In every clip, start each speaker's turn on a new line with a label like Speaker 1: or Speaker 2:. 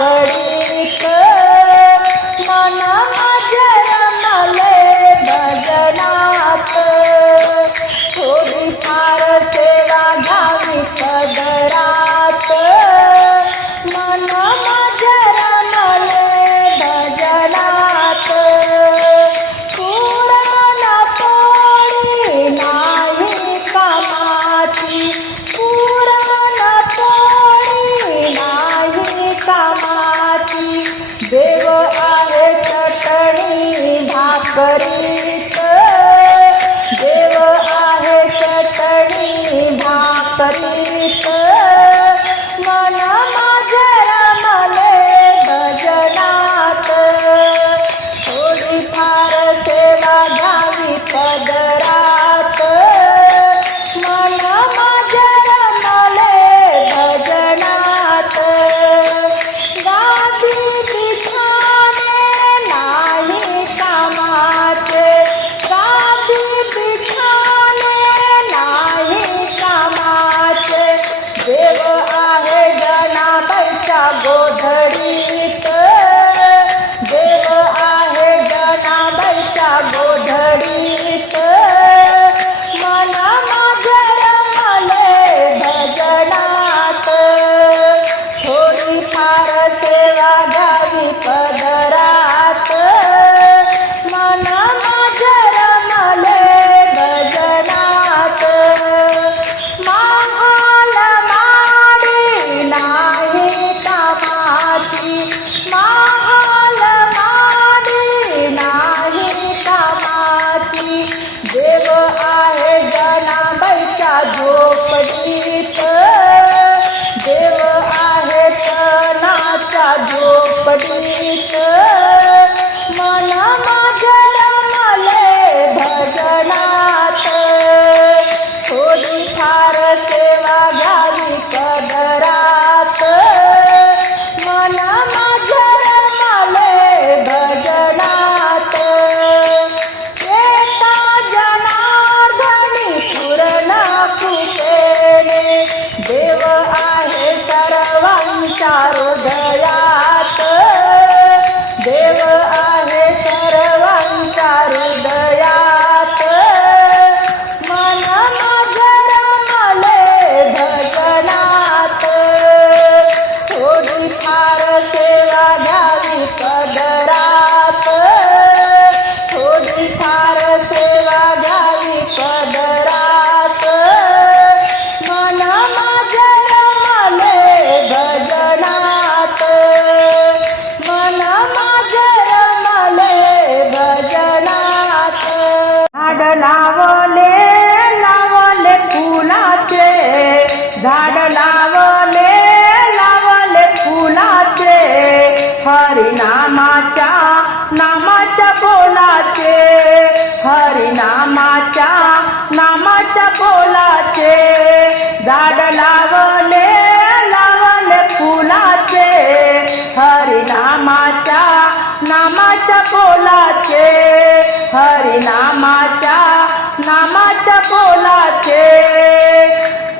Speaker 1: Thank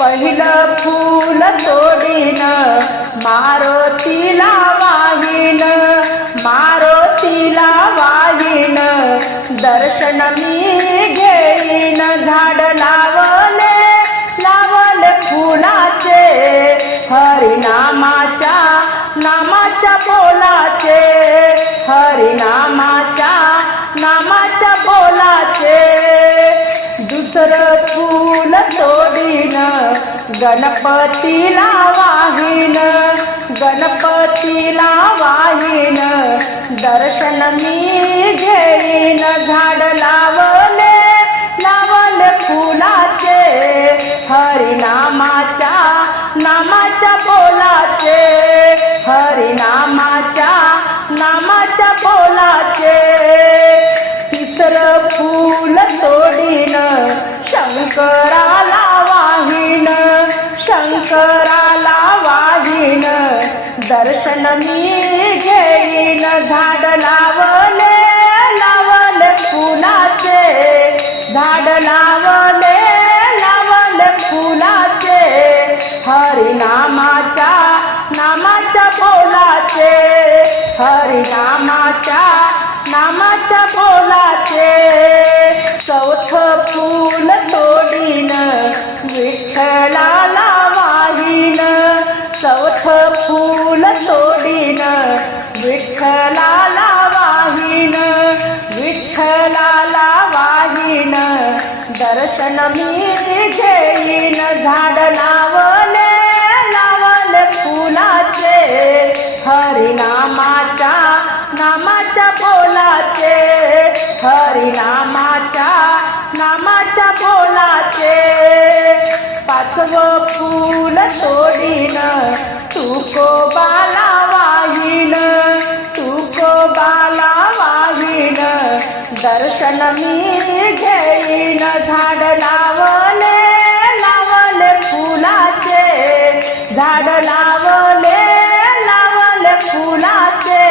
Speaker 1: पहिलं फूल तोडीन मारोतीला वाहिन मारोतीला वाहीन. दर्शन मी घेईन झाड लावले लावले फुलाचे हरिनामाच्या नामाच्या बोलाचे हरिनामाच्या नामाच्या बोलाचे दुसरं तोडीन गणपतीला वाहीन. गणपतीला वाहीन. दर्शन मी घेईन. झाड लावले लावले फुलाचे. हरिनामाच्या नामाच्या बोलाचे हरिनामाच्या नामाच्या बोलाचे तिसरं फुल तोडीन. शंकर शंकराला वाहिन. दर्शन मी घेईन झाडला लावले लावले फुलाचे. झाड लावले लावले फुलाचे.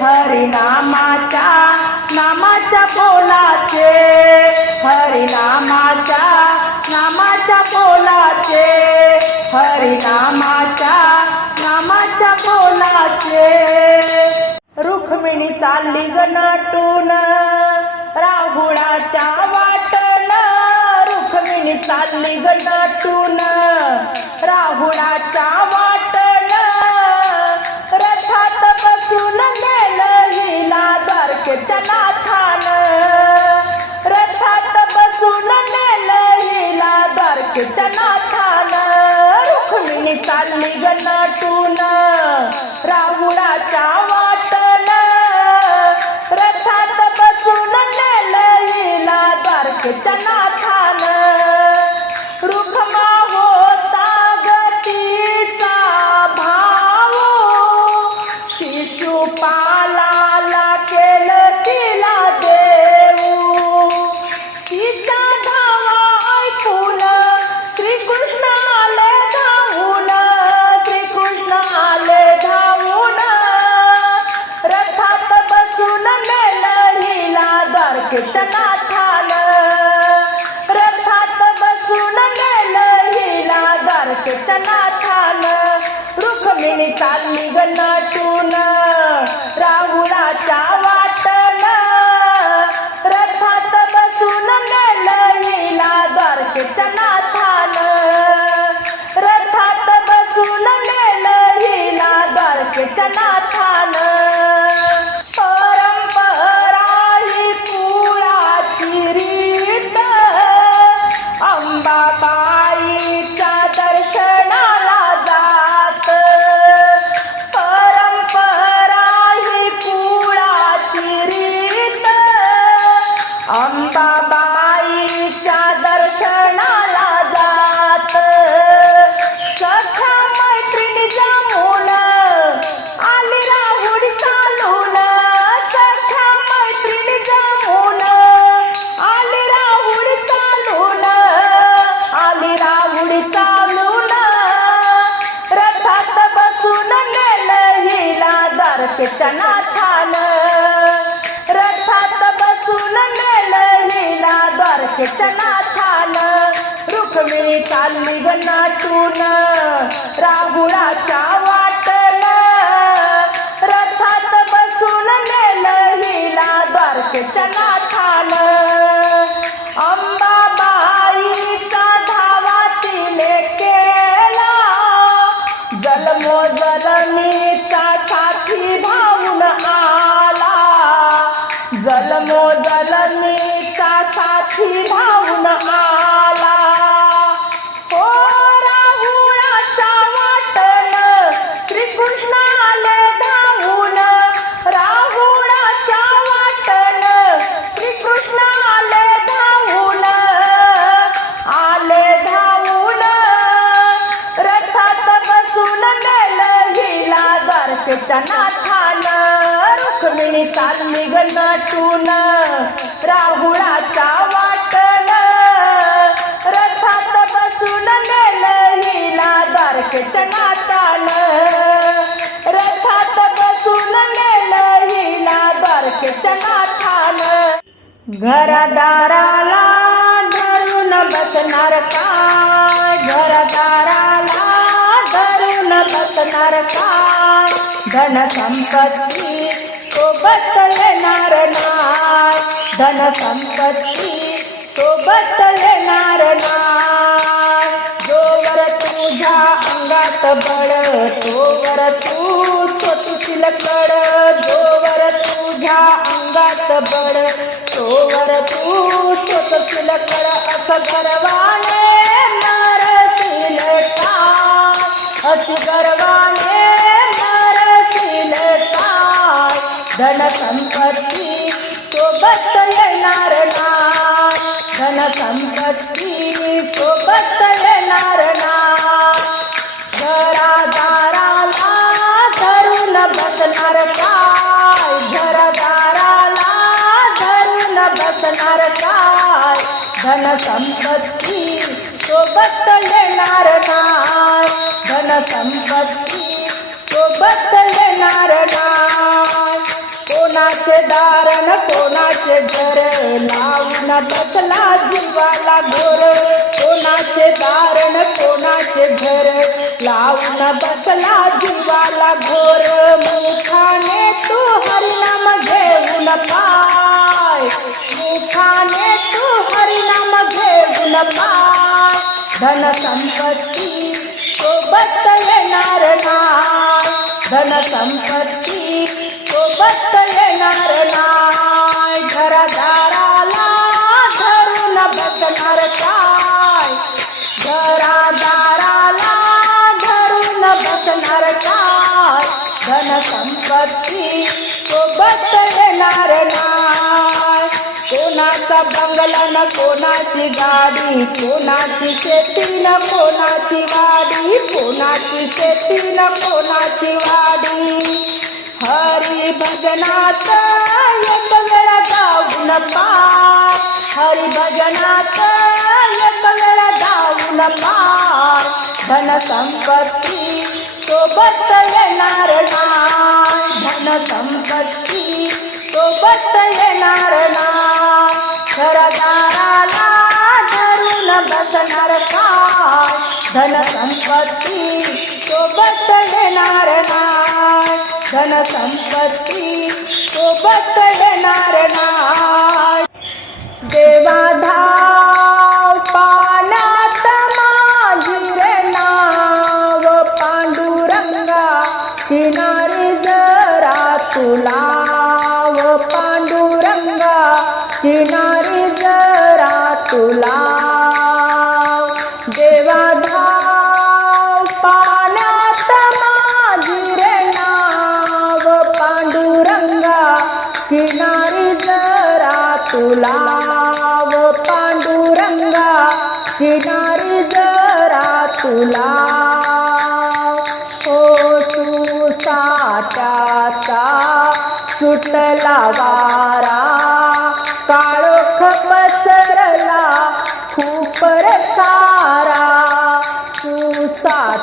Speaker 1: हरिनामाच्या नामाच्या बोलाचे हरिनामाच्या नामाच्या बोलाचे हरिनामाच्या नामाच्या बोलाचे रुक्मिणी चालली गणटून राहुळाच्या वाट चालली गटातून राहुळाच्या वाटण. रथात बसून नेलं हिला द्वारकेच्या नाथान. रथात बसून नेलं हिला द्वारकेच्या नाथान. रुक्मिणी चालली गटातून राहुळाच्या लाल मेघनाटून राहुळाचा वाटण. रथात बसून नेल हिला द्वारकेच्या नातान रथात बसून नेल हिला द्वारकेच्या नाथान घरदाराला धरून बसणार का? घरदाराला धरून बसणार का? धन संपत्ती येणार धन संपत्ती सोबत येणार जोवर तुझ्या अंगात बळ तोवर तू स्वतशील कड जोवर तुझ्या अंगात बळ तोवर तू स्वतशील कड असं गर्वाने नरशील का? अशी गर्वाने नरशील काय धन संपत्ती संपत्ती सोबत येणार नाय घरादाराला धरून बसणार काय? घरदाराला धरून बसणार काय? धन संपत्ती सोबत येणार नाय धन संपत्ती सोबत येणार नाय कोणाचे दारण कोणाचे घर लावून बसला जीवाला घोर कोणाचे दारण कोणाचे घर. लावून बसला जीवाला घोर. मुखाने तू हरिनाम घेऊन पाय. मुखाने तू हरिनाम घेऊन पाय. धन संपत्ती सोबत येणार नाय धन संपत्ती सोबत येणार नाय घरदार धन संपत्ती सोबत येणार नाय. कोणाचा बंगला न कोणाची गाडी कोणाची शेती न कोणाची वाडी कोणाची शेती न कोणाची वाडी. हरी भजनात एक वेळा गाऊन पाय हरी भजनात एक वेळा गाऊन पाय धन संपत्ती सोबत येणार नाय. धन संपत्ती सोबत येणार नाय. घरदाराला धरून बसणार का धन संपत्ती सोबत येणार नाय. धन संपत्ती सोबत येणार नाय. देवाधा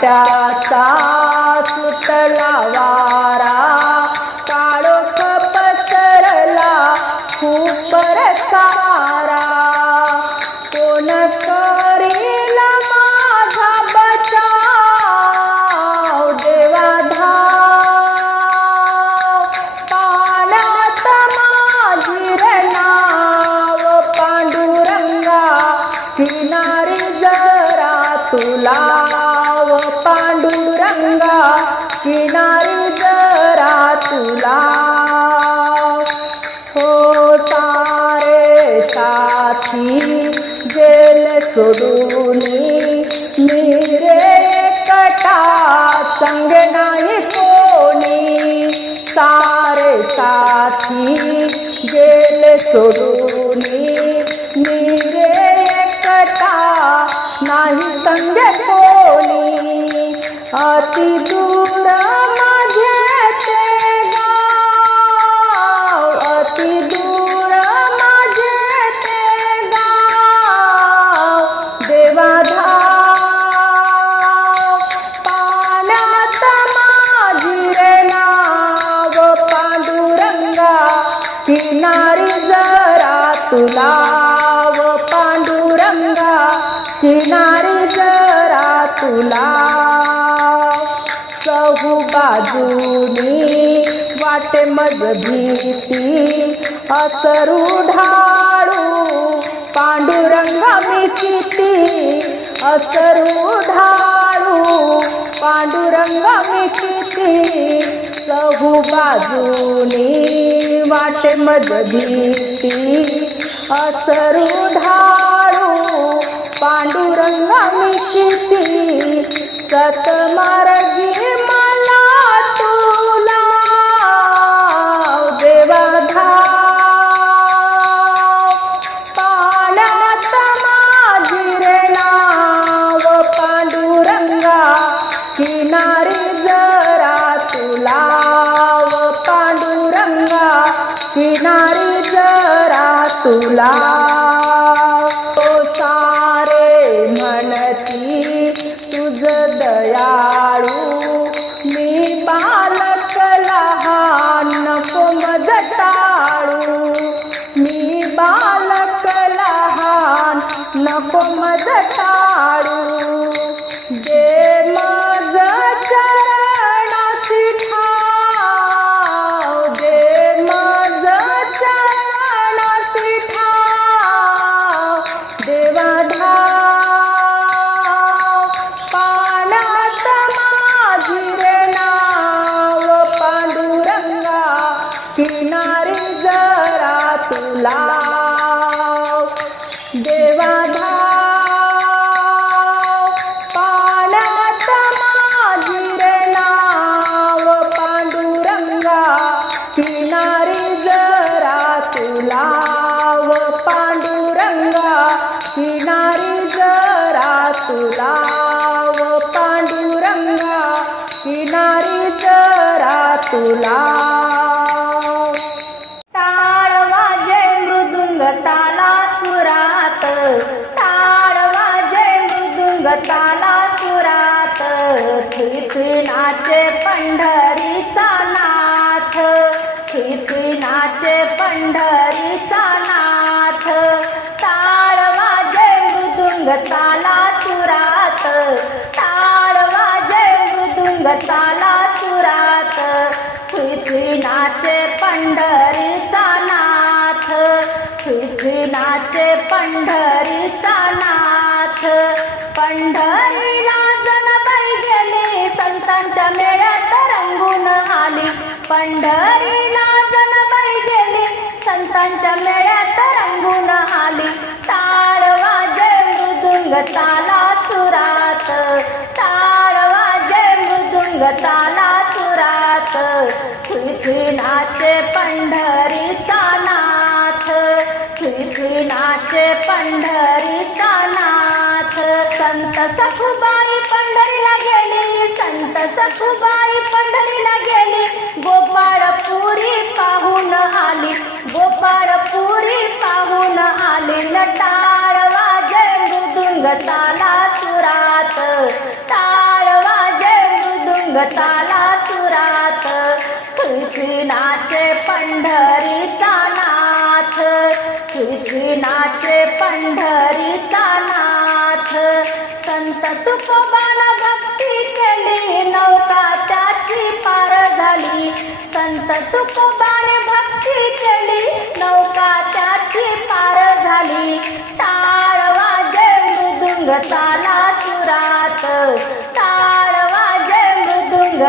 Speaker 1: Chao. पांडुरंगा किनारी जरा तुला. सहू बाजूनी वाटे मज भीती असरू ढाळू पांडुरंगा मी किती असरू ढाळू पांडुरंगा मी किती सहू बाजूनी वाटे मज भीती असरू ढाळू पांडुरंग मी किती सतमार्गी मृदुंग ताला सुरात टाळ वाजे मृदुंग ताला सुरात. पृथ्वीनाचे पंढर ताला सुरात. टाळ वाजे मृदुंग ताला सुरात. थिथी नाचे पंढरीचा नाथ. थिथी नाचे पंढरीचा नाथ. संत सखुबाई पंढरीला गेली. संत सखुबाई पंढरीला गेली. गोपाळपुरी पाहून आली. गोपाळपुरी पाहून आली. न टाळ ताला सुरात टाळ वाजे मृदुंग ताला सुरात कृष्णाचे नाचे पंढरीचा नाथ कृष्णाचे पंढरी पंढरीचा नाथ. संत तुकोबान भक्ती केली नौका त्याची पार झाली. संत तुकोबाने भक्ती केली नौका त्याची पार झाली. टाळ मृदुंग ताला सुरात. ताळ वाजे मृदुंग